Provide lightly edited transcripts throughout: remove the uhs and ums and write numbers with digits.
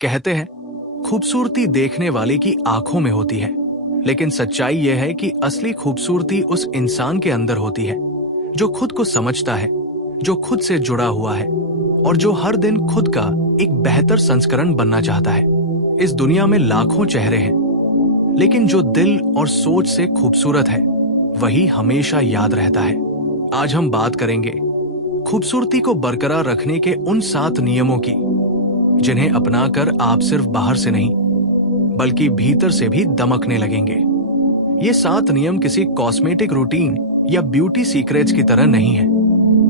कहते हैं खूबसूरती देखने वाले की आंखों में होती है, लेकिन सच्चाई यह है कि असली खूबसूरती उस इंसान के अंदर होती है जो खुद को समझता है, जो खुद से जुड़ा हुआ है और जो हर दिन खुद का एक बेहतर संस्करण बनना चाहता है। इस दुनिया में लाखों चेहरे हैं, लेकिन जो दिल और सोच से खूबसूरत है वही हमेशा याद रहता है। आज हम बात करेंगे खूबसूरती को बरकरार रखने के उन 7 नियमों की, जिन्हें अपनाकर आप सिर्फ बाहर से नहीं बल्कि भीतर से भी दमकने लगेंगे। ये 7 नियम किसी कॉस्मेटिक रूटीन या ब्यूटी सीक्रेट्स की तरह नहीं है,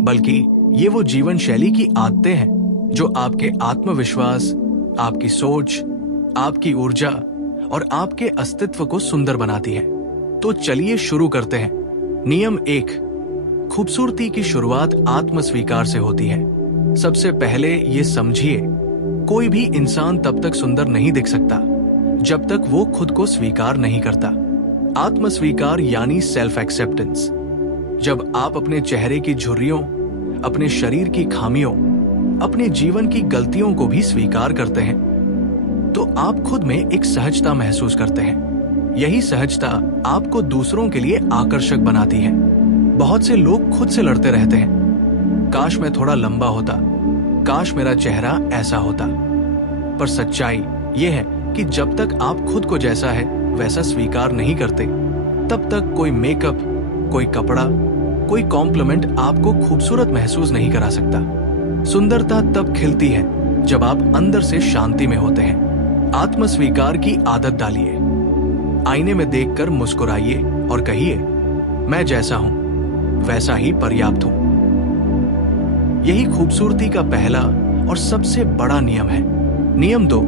बल्कि ये वो जीवन शैली की आदतें हैं जो आपके आत्मविश्वास, आपकी सोच, आपकी ऊर्जा और आपके अस्तित्व को सुंदर बनाती है। तो चलिए शुरू करते हैं। नियम 1, खूबसूरती की शुरुआत आत्मस्वीकार से होती है। सबसे पहले ये समझिए, कोई भी इंसान तब तक सुंदर नहीं दिख सकता जब तक वो खुद को स्वीकार नहीं करता। आत्मस्वीकार यानी सेल्फ एक्सेप्टेंस। जब आप अपने चेहरे की झुर्रियों, अपने शरीर की खामियों, अपने जीवन की गलतियों को भी स्वीकार करते हैं, तो आप खुद में एक सहजता महसूस करते हैं। यही सहजता आपको दूसरों के लिए आकर्षक बनाती है। बहुत से लोग खुद से लड़ते रहते हैं, काश मैं थोड़ा लंबा होता, काश मेरा चेहरा ऐसा होता। पर सच्चाई यह है कि जब तक आप खुद को जैसा है वैसा स्वीकार नहीं करते, तब तक कोई मेकअप, कोई कपड़ा, कोई कॉम्प्लीमेंट आपको खूबसूरत महसूस नहीं करा सकता। सुंदरता तब खिलती है जब आप अंदर से शांति में होते हैं। आत्मस्वीकार की आदत डालिए। आईने में देखकर मुस्कुराइए और कहिए, मैं जैसा हूं वैसा ही पर्याप्त हूं। यही खूबसूरती का पहला और सबसे बड़ा नियम है। नियम 2,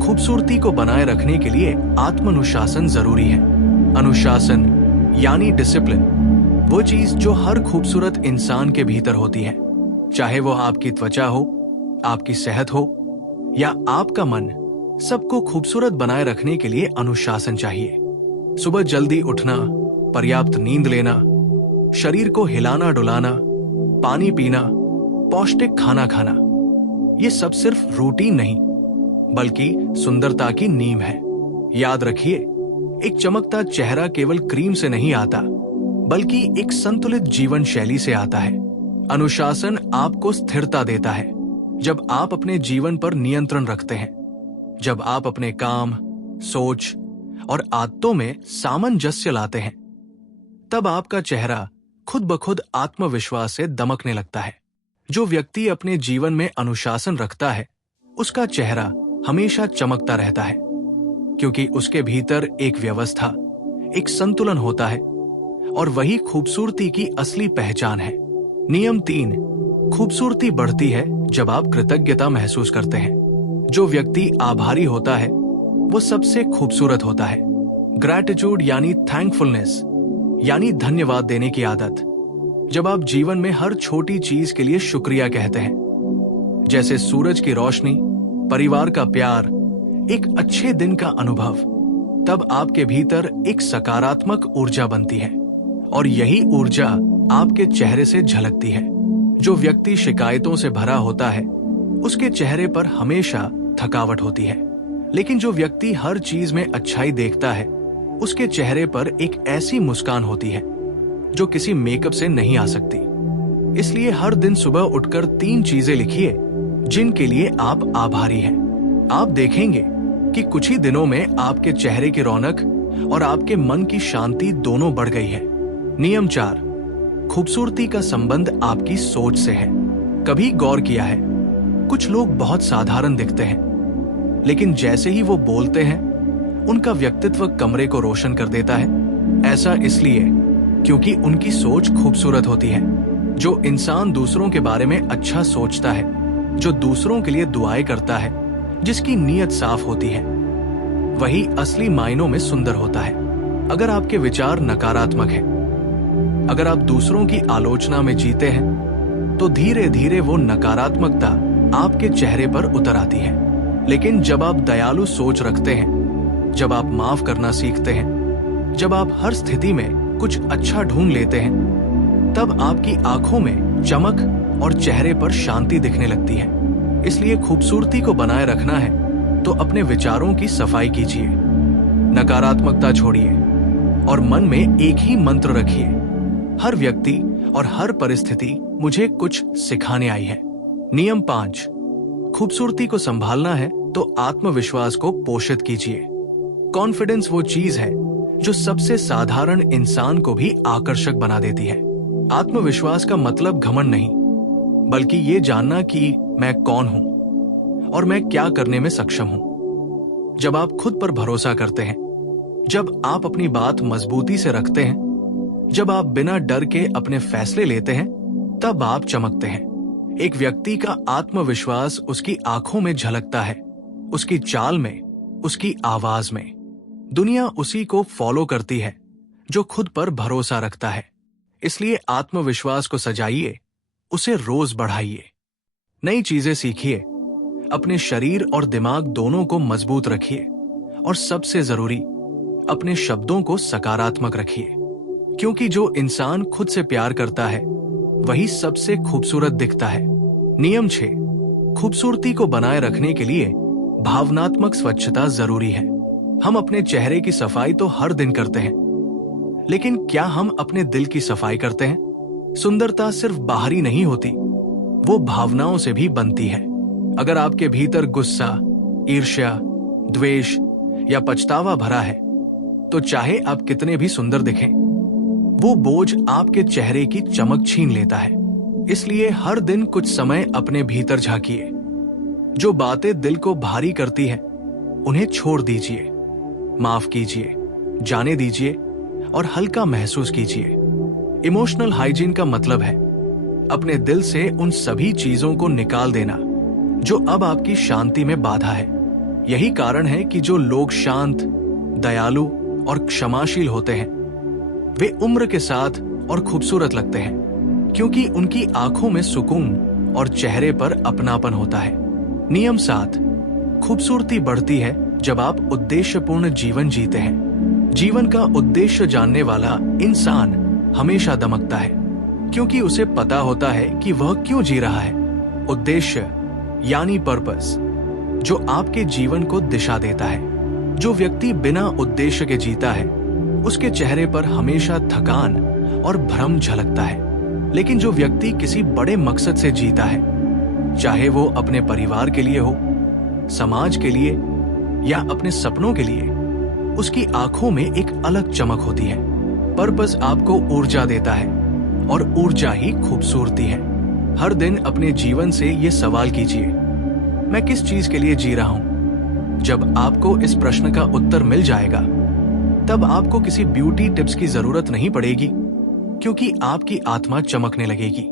खूबसूरती को बनाए रखने के लिए आत्मानुशासन जरूरी है। अनुशासन यानी डिसिप्लिन, वो चीज जो हर खूबसूरत इंसान के भीतर होती है, चाहे वो आपकी त्वचा हो, आपकी सेहत हो या आपका मन। सबको खूबसूरत बनाए रखने के लिए अनुशासन चाहिए। सुबह जल्दी उठना, पर्याप्त नींद लेना, शरीर को हिलाना डुलाना, पानी पीना, पौष्टिक खाना खाना, ये सब सिर्फ रूटीन नहीं बल्कि सुंदरता की नींव है। याद रखिए, एक चमकता चेहरा केवल क्रीम से नहीं आता, बल्कि एक संतुलित जीवन शैली से आता है। अनुशासन आपको स्थिरता देता है। जब आप अपने जीवन पर नियंत्रण रखते हैं, जब आप अपने काम, सोच और आदतों में सामंजस्य लाते हैं, तब आपका चेहरा खुद ब खुद आत्मविश्वास से दमकने लगता है। जो व्यक्ति अपने जीवन में अनुशासन रखता है, उसका चेहरा हमेशा चमकता रहता है, क्योंकि उसके भीतर एक व्यवस्था, एक संतुलन होता है और वही खूबसूरती की असली पहचान है। नियम 3, खूबसूरती बढ़ती है जब आप कृतज्ञता महसूस करते हैं। जो व्यक्ति आभारी होता है वो सबसे खूबसूरत होता है। ग्रैटिट्यूड यानी थैंकफुलनेस, यानी धन्यवाद देने की आदत। जब आप जीवन में हर छोटी चीज के लिए शुक्रिया कहते हैं, जैसे सूरज की रोशनी, परिवार का प्यार, एक अच्छे दिन का अनुभव, तब आपके भीतर एक सकारात्मक ऊर्जा बनती है और यही ऊर्जा आपके चेहरे से झलकती है। जो व्यक्ति शिकायतों से भरा होता है, उसके चेहरे पर हमेशा थकावट होती है, लेकिन जो व्यक्ति हर चीज में अच्छाई देखता है, उसके चेहरे पर एक ऐसी मुस्कान होती है जो किसी मेकअप से नहीं आ सकती। इसलिए हर दिन सुबह उठकर 3 चीजें लिखिए जिनके लिए आप आभारी हैं। आप देखेंगे कि कुछ ही दिनों में आपके चेहरे की रौनक और आपके मन की शांति दोनों बढ़ गई है। नियम 4, खूबसूरती का संबंध आपकी सोच से है। कभी गौर किया है, कुछ लोग बहुत साधारण दिखते हैं, लेकिन जैसे ही वो बोलते हैं, उनका व्यक्तित्व कमरे को रोशन कर देता है। ऐसा इसलिए क्योंकि उनकी सोच खूबसूरत होती है। जो इंसान दूसरों के बारे में अच्छा सोचता है, जो दूसरों के लिए दुआएं करता है, जिसकी नीयत साफ होती है, वही असली मायनों में सुंदर होता है। अगर आपके विचार नकारात्मक हैं, अगर आप दूसरों की आलोचना में जीते हैं, तो धीरे धीरे वो नकारात्मकता आपके चेहरे पर उतर आती है। लेकिन जब आप दयालु सोच रखते हैं, जब आप माफ करना सीखते हैं, जब आप हर स्थिति में कुछ अच्छा ढूंढ लेते हैं, तब आपकी आंखों में चमक और चेहरे पर शांति दिखने लगती है। इसलिए खूबसूरती को बनाए रखना है तो अपने विचारों की सफाई कीजिए, नकारात्मकता छोड़िए और मन में एक ही मंत्र रखिए, हर व्यक्ति और हर परिस्थिति मुझे कुछ सिखाने आई है। नियम 5, खूबसूरती को संभालना है तो आत्मविश्वास को पोषित कीजिए। कॉन्फिडेंस वो चीज है जो सबसे साधारण इंसान को भी आकर्षक बना देती है। आत्मविश्वास का मतलब घमंड नहीं, बल्कि ये जानना कि मैं कौन हूं और मैं क्या करने में सक्षम हूं। जब आप खुद पर भरोसा करते हैं, जब आप अपनी बात मजबूती से रखते हैं, जब आप बिना डर के अपने फैसले लेते हैं, तब आप चमकते हैं। एक व्यक्ति का आत्मविश्वास उसकी आंखों में झलकता है, उसकी चाल में, उसकी आवाज में। दुनिया उसी को फॉलो करती है जो खुद पर भरोसा रखता है। इसलिए आत्मविश्वास को सजाइए, उसे रोज बढ़ाइए, नई चीजें सीखिए, अपने शरीर और दिमाग दोनों को मजबूत रखिए और सबसे जरूरी, अपने शब्दों को सकारात्मक रखिए। क्योंकि जो इंसान खुद से प्यार करता है वही सबसे खूबसूरत दिखता है। नियम 6, खूबसूरती को बनाए रखने के लिए भावनात्मक स्वच्छता जरूरी है। हम अपने चेहरे की सफाई तो हर दिन करते हैं, लेकिन क्या हम अपने दिल की सफाई करते हैं? सुंदरता सिर्फ बाहरी नहीं होती, वो भावनाओं से भी बनती है। अगर आपके भीतर गुस्सा, ईर्ष्या, द्वेष या पछतावा भरा है, तो चाहे आप कितने भी सुंदर दिखें, वो बोझ आपके चेहरे की चमक छीन लेता है। इसलिए हर दिन कुछ समय अपने भीतर झांकिए। जो बातें दिल को भारी करती हैं, उन्हें छोड़ दीजिए, माफ कीजिए, जाने दीजिए और हल्का महसूस कीजिए। इमोशनल हाइजीन का मतलब है अपने दिल से उन सभी चीजों को निकाल देना जो अब आपकी शांति में बाधा है। यही कारण है कि जो लोग शांत, दयालु और क्षमाशील होते हैं, वे उम्र के साथ और खूबसूरत लगते हैं, क्योंकि उनकी आंखों में सुकून और चेहरे पर अपनापन होता है। नियम 7, खूबसूरती बढ़ती है जब आप उद्देश्यपूर्ण जीवन जीते हैं। जीवन का उद्देश्य जानने वाला इंसान हमेशा दमकता है, क्योंकि उसे पता होता है कि वह क्यों जी रहा है। उद्देश्य यानी पर्पस, जो आपके जीवन को दिशा देता है। जो व्यक्ति बिना उद्देश्य के जीता है, उसके चेहरे पर हमेशा थकान और भ्रम झलकता है। लेकिन जो व्यक्ति किसी बड़े मकसद से जीता है, चाहे वो अपने परिवार के लिए हो, समाज के लिए या अपने सपनों के लिए, उसकी आंखों में एक अलग चमक होती है। पर्पस आपको ऊर्जा देता है और ऊर्जा ही खूबसूरती है। हर दिन अपने जीवन से ये सवाल कीजिए, मैं किस चीज के लिए जी रहा हूं? जब आपको इस प्रश्न का उत्तर मिल जाएगा, तब आपको किसी ब्यूटी टिप्स की जरूरत नहीं पड़ेगी, क्योंकि आपकी आत्मा चमकने लगेगी।